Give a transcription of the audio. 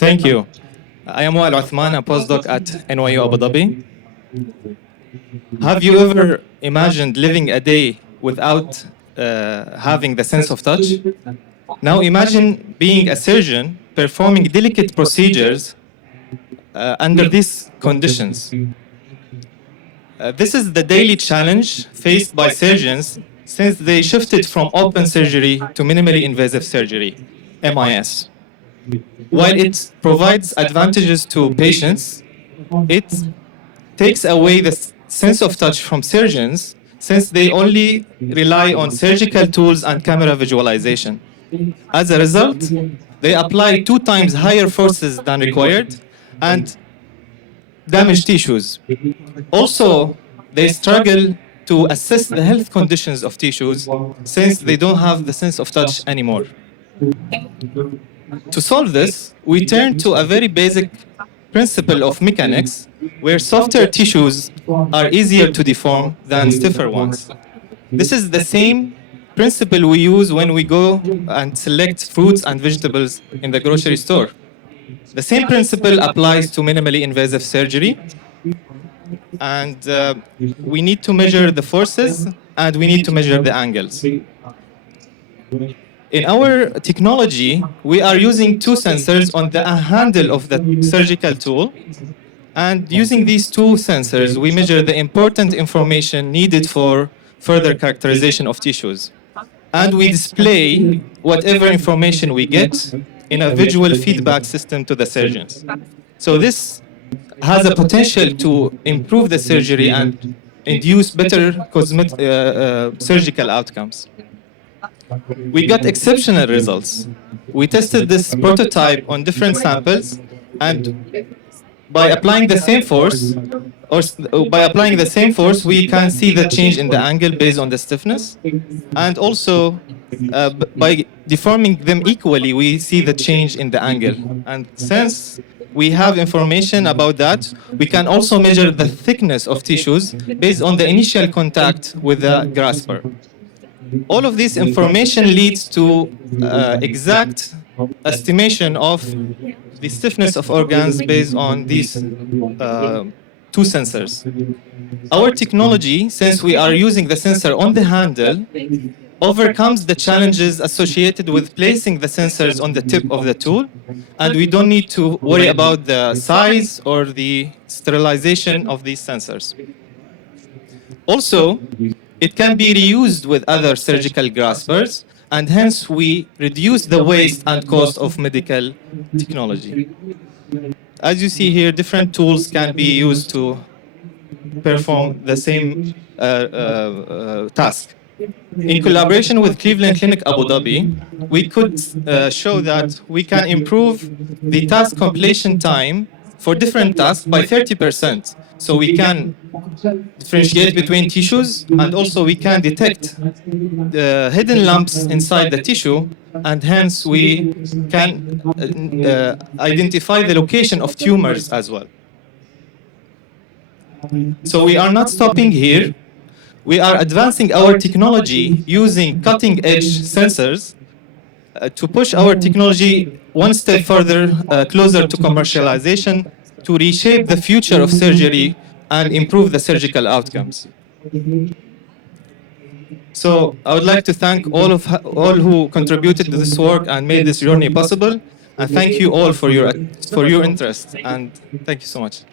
Thank you. I am Wael Othman, a postdoc at NYU Abu Dhabi. Have you ever imagined living a day without having the sense of touch? Now imagine being a surgeon performing delicate procedures under these conditions. This is the daily challenge faced by surgeons since they shifted from open surgery to minimally invasive surgery, MIS. While it provides advantages to patients, it takes away the sense of touch from surgeons since they only rely on surgical tools and camera visualization. As a result, they apply 2 times higher forces than required and damage tissues. Also, they struggle to assess the health conditions of tissues since they don't have the sense of touch anymore. To solve this, we turn to a very basic principle of mechanics where softer tissues are easier to deform than stiffer ones. This is the same principle we use when we go and select fruits and vegetables in the grocery store. The same principle applies to minimally invasive surgery. And we need to measure the forces and we need to measure the angles. In our technology, we are using 2 sensors on the handle of the surgical tool. And using these 2 sensors, we measure the important information needed for further characterization of tissues. And we display whatever information we get in a visual feedback system to the surgeons. So this has a potential to improve the surgery and induce better surgical outcomes. We got exceptional results. We tested this prototype on different samples, and by applying the same force, we can see the change in the angle based on the stiffness, and also by deforming them equally, we see the change in the angle. And since we have information about that, we can also measure the thickness of tissues based on the initial contact with the grasper. All of this information leads to exact estimation of the stiffness of organs based on these 2 sensors. Our technology, since we are using the sensor on the handle, overcomes the challenges associated with placing the sensors on the tip of the tool, and we don't need to worry about the size or the sterilization of these sensors. Also, it can be reused with other surgical graspers, and hence we reduce the waste and cost of medical technology. As you see here, different tools can be used to perform the same task. In collaboration with Cleveland Clinic Abu Dhabi, we could show that we can improve the task completion time for different tasks by 30%. So we can differentiate between tissues, and also we can detect the hidden lumps inside the tissue, and hence we can identify the location of tumors as well. So we are not stopping here. We are advancing our technology using cutting-edge sensors to push our technology one step further, closer to commercialization, to reshape the future of surgery and improve the surgical outcomes. So I would like to thank all who contributed to this work and made this journey possible, and thank you all for your interest, and thank you so much.